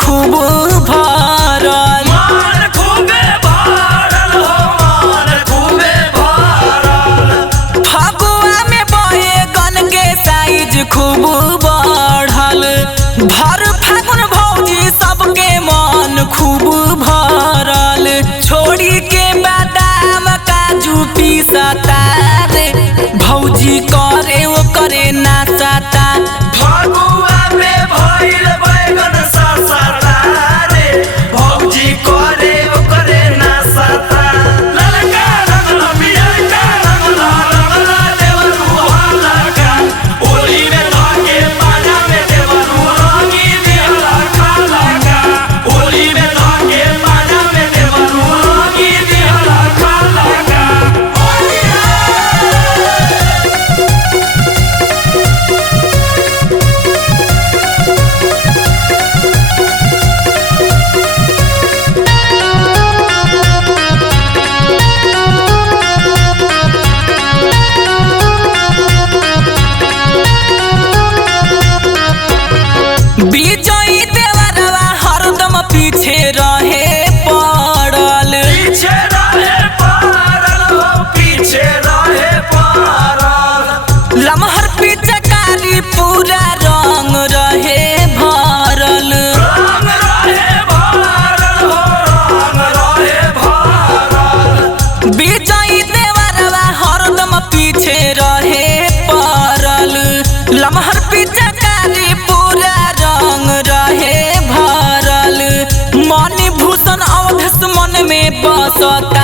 खूब भरल। मान खूबे भरल हो, मान खूबे भरल। फगुआ में बैगन के साइज खूब बढ़ल। भर फागुन भौजी सबके मन खूब भरल। छोड़ी के बादाम काजू पीसता रे भौजी करे वो करे नाचता। फगुआ में भइल बैगन ससता रे भौजी करे ओकरे नाचता। ललका रंगल पियरका रंगल देवरू हलका। होली में धाके पाना में देवरू रंगी दिहला खालका। होली में धाके पाना में देवरू रंगी दिहला खालका। विजयी देवरवा हरदम पीछे रहे पड़ल। पीछे रहे पड़ल हो, पीछे रहे पड़ल। लमहर पिचकारी पूरा रंग रहे भरल। रंग रहे भरल हो, रंग रहे भरल। विजयी देवरवा हरदम पीछे रहे पड़ल। लमहर पिचकारी पूरा रंग रहे भरल। मणि भूषण अवधेश मन में बसता